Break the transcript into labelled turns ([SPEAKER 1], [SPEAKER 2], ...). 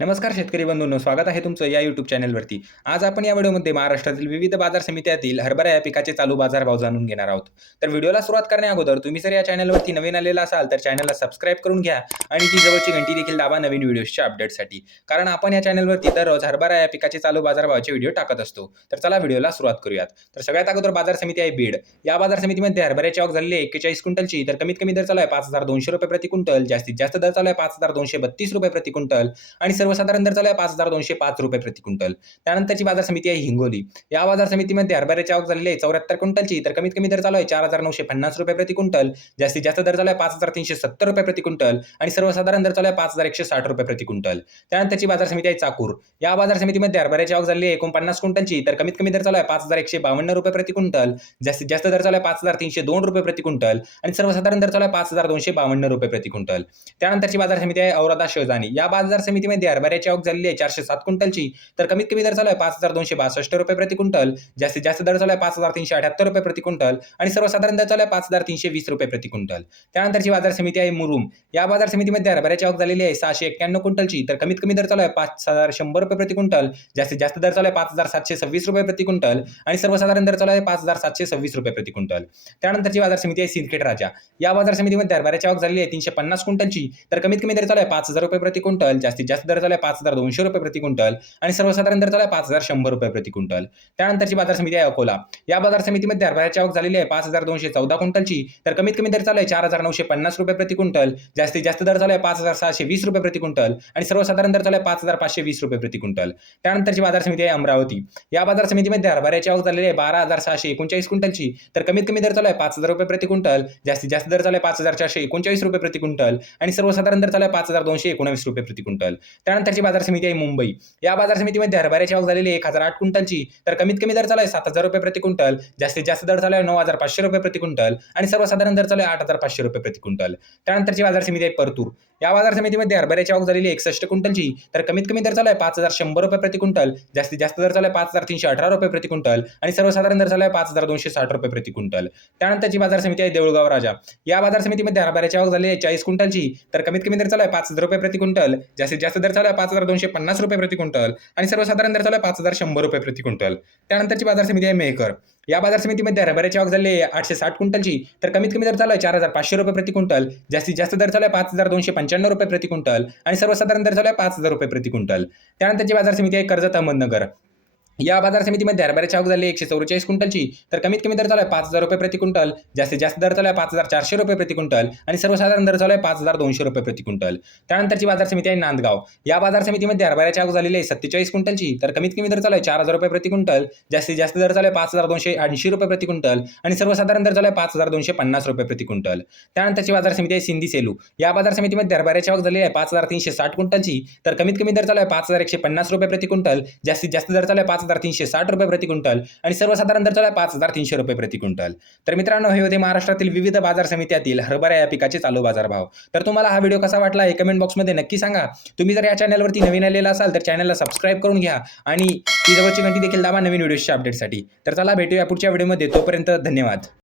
[SPEAKER 1] नमस्कार शेतकरी बंधूंनो स्वागत आहे तुमचं या यूट्यूब चॅनलवरती आज आपण या व्हिडिओमध्ये महाराष्ट्रातील विविध बाजार समित्यातील हरभरा या पिकाचे चालू बाजारभाव जाणून घेणार आहोत. तर व्हिडिओला सुरुवात करण्या अगोदर तुम्ही जर या चॅनलवरती नवीन आलेला असाल तर चॅनलला सबस्क्राईब करून घ्या आणि ती जवळची घंटी देखील दाबा नवीन व्हिडिओच्या अपडेटसाठी कारण आपण या चॅनलवरती दररोज हरभरा या पिकाचे चालू बाजारभावाचे व्हिडिओ टाकत असतो. तर चला व्हिडिओला सुरुवात करूयात. तर सगळ्यात अगोदर बाजार समिती आहे बीड. या बाजार समितीमध्ये हरभऱ्याची ऑक झालेली आहे एक्केचाळीस क्विंटलची. तर कमीत कमी दर चालू आहे पाच हजार दोनशे रुपये प्रति क्विंटल. जास्तीत जास्त दर चालू आहे पाच हजार दोनशे बत्तीस रुपये प्रति क्विंटल. आणि सर्वसाधारण दर चालू आहे पाच हजार दोनशे पाच रुपये प्रति क्विंटल. त्यानंतरची बाजार समिती आहे हिंगोली. या बाजार समितीमध्ये हरभऱ्याची आवक झालेली आहे चौऱ्याहत्तर क्विंटलची. तर कमीत कमी दर चालू आहे चार हजार नऊशे पन्नास रुपये प्रति क्विंटल. जास्तीत जास्त दर चालू आहे पाच हजार तीनशे सत्तर रुपये प्रति क्विंटल. आणि सर्वसाधारण दर चालू आहे पाच हजार एकशे साठ रुपये प्रति क्विंटल. त्यानंतरची बाजार समिती आहे चाकूर. या बाजार समितीमध्ये हरभऱ्याची आवक झालेली आहे एकोणपन्नास क्विंटलची. तर कमीत कमी दर चालू आहे पाच हजार एकशे बावन्न रुपये प्रति क्विंटल. जास्तीत जास्त दर चालू आहे पाच हजार तीनशे दोन रुपये प्रति क्विंटल. आणि सर्वसाधारण दर चालू आहे पाच हजार दोनशे बावन्न रुपये प्रति क्विंटल. त्यानंतरची बाजार समिती आहे औरादा शेजानी या बाजार समितीमध्ये हरभऱ्याची आवक झालेली आहे चारशे सात क्विंटलची. तर कमीत कमी दर चालू आहे पाच हजार दोनशे बासष्ट रुपये प्रति क्विंटल. जास्तीत जास्त दर चालू आहे पाच हजार तीनशे अठ्याहत्तर रुपये प्रति क्विंटल. आणि सर्वसाधारण दर चालू आहे पाच हजार तीनशे वीस रुपये प्रति क्विंटल. त्यानंतरची बाजार समिती आहे मुरुम. या बाजार समितीमध्ये हरभऱ्याची आवक झालेली आहे सहाशे एक्क्याण्णव क्विंटलची. तर कमीत कमी दर चालू आहे पाच हजार शंभर रुपये प्रति क्विंटल. जास्तीत जास्त दर चालू आहे पाच हजार सातशे सव्वीस रुपये प्रति क्विंटल. आणि सर्वसाधारण दर चालू आहे पाच हजार सातशे सव्वीस रुपये प्रति क्विंटल. त्यानंतरची बाजार समिती आहे सिंदखेड राजा. या बाजार समितीमध्ये हरभऱ्याची आवक झालेली आहे तीनशे पन्नास क्विंटलची. तर कमीत कमी दर चालू आहे पाच हजार रुपये प्रति क्विंटल. जास्तीत जास्त दर चालू आहे पाच हजार दोनशे रुपये प्रति क्विंटल आणि सर्वसाधारण दर चालू आहे पाच हजार शंभर रुपये प्रति क्विंटल. त्यानंतरची बाजार समिती आहे अकोला. या बाजार समितीमध्ये हरभऱ्याची आवक झालेली आहे पाच हजार दोनशे चौदा क्विंटलची. तर कमीत कमी दर चालू आहे चार हजार नऊशे पन्नास रुपये प्रति क्विंटल. जास्तीत जास्त दर चालू आहे पाच हजार सहाशे वीस रुपये प्रति क्विंटल आणि सर्वसाधारण दर चालू आहे पाच हजार पाचशे वीस रुपये प्रति क्विंटल. त्यानंतरची बाजार समिती आहे अमरावती. या बाजार समितीमध्ये हरभऱ्याची आवक झालेली आहे बारा हजार सहाशे एकोणचाळीस क्विंटलची. तर कमीत कमी दर चालू आहे पाच हजार रुपये प्रति क्विंटल. जास्तीत जास्त दर चालू आहे पाच हजार चारशे एकोणचाळीस रुपये प्रति क्विंटल आणि सर्वसाधारण दर चालू आहे पाच हजार दोनशे एकोणवीस रुपये प्रति क्विंटल. त्यानंतरची बाजार समिती आहे मुंबई. या बाजार समितीमध्ये हरभऱ्याची आवक झालेली एक हजार आठ क्विंटलची. तर कमीत कमी दर चालू आहे सात हजार रुपये प्रति क्विंटल. जास्तीत जास्त दर चालू आहे नऊ हजार पाचशे रुपये प्रति क्विंटल. आणि सर्वसाधारण दर चालू आहे आठ हजार पाचशे रुपये प्रति क्विंटल. त्यानंतरची बाजार समिती आहे परतूर. या बाजार समितीमध्ये हरभऱ्याची आवक झालेली एकसष्ट क्विंटलची. तर कमीत कमी दर चालू आहे पाच हजार शंभर रुपये प्रति क्विंटल. जास्तीत जास्त दर चालू आहे पाच हजार तीनशे अठरा रुपये प्रति क्विंटल. आणि सर्वसाधारण दर चालू आहे पाच हजार दोनशे साठ रुपये प्रति क्विंटल. त्यानंतरची बाजार समिती आहे देऊळगाव राजा. या बाजार समितीमध्ये हरभऱ्याची आवक झालेली आहे चाळीस क्विंटलची. तर कमीत कमी दर चालू आहे पाच हजार रुपये प्रति क्विंटल. जास्तीत जास्त दर चालू आहे पाच हजार दोनशे पन्नास रुपये प्रति क्विंटल आणि सर्वसाधारण दर चालू आहे पाच हजार शंभर रुपये प्रति क्विंटल त्यानंतरची बाजार समिती आहे मेकर. या बाजार समितीमध्ये रबऱ्याचे आवक झाली आहे आठशे साठ क्विंटलची तर कमीत कमी दर चालू आहे चार हजार पाचशे रुपये प्रति क्विंटल जास्तीत जास्त दर चालू आहे पाच हजार दोनशे पंच्याण्णव रुपये प्रति क्विंटल आणि सर्वसाधारण दर चालू आहे पाच हजार रुपये प्रति क्विंटल त्यानंतरची बाजार समिती आहे कर्जत अहमदनगर. या बाजार समितीमध्ये हरभऱ्याची आवक झाली एकशे चौवेचाळीस क्विंटलची. तर कमीत कमी दर चालू आहे पाच हजार रुपये प्रति क्विंटल. जास्तीत जास्त दर चालू आहे पाच हजार चारशे रुपये प्रति क्विंटल. आणि सर्वसाधारण दर चालू आहे पाच हजार दोनशे रुपये प्रति क्विंटल. त्यानंतरची बाजार समिती आहे नांदगाव. या बाजार समितीमध्ये हरभऱ्याची आवक झालेली आहे सत्तेचाळीस क्विंटलची. तर कमीत कमी दर चालू आहे चार हजार रुपये प्रति क्विंटल. जास्तीत जास्त दर चालू आहे पाच हजार दोनशे ऐंशी रुपये प्रति क्विंटल. आणि सर्वसाधारण दर चालू आहे पाच हजार दोनशे पन्नास रुपये प्रति क्विंटल. त्यानंतरची बाजार समिती आहे सिंधी सेलू. या बाजार समितीमध्ये हरभऱ्याची आवक झालेली आहे पाच हजार तीनशे साठ क्विंटलची. तर कमीत कमी दर चालू आहे पाच हजार एकशे पन्नास रुपये प्रति क्विंटल. जास्तीत जास्त दर चालू आहे पाच हजार तीनशे साठ रुपये प्रति क्विंटल आणि सर्वसाधारण दर चालू आहे पाच हजार तीनशे रुपये प्रति क्विंटल. तर मित्रांनो हे होते महाराष्ट्रातील विविध बाजार समित्यातील हरभरा या पिकाचे चालू बाजारभाव. तर तुम्हाला हा व्हिडिओ कसा वाटला हे कमेंट बॉक्समध्ये नक्की सांगा. तुम्ही जर या चॅनलवरती नवीन आलेला असाल तर चॅनलला सबस्क्राईब करून घ्या आणि ती जवळची घंटी देखील दाबा नवीन व्हिडिओच्या अपडेटसाठी तर चला भेटूया पुढच्या व्हिडिओमध्ये तोपर्यंत धन्यवाद.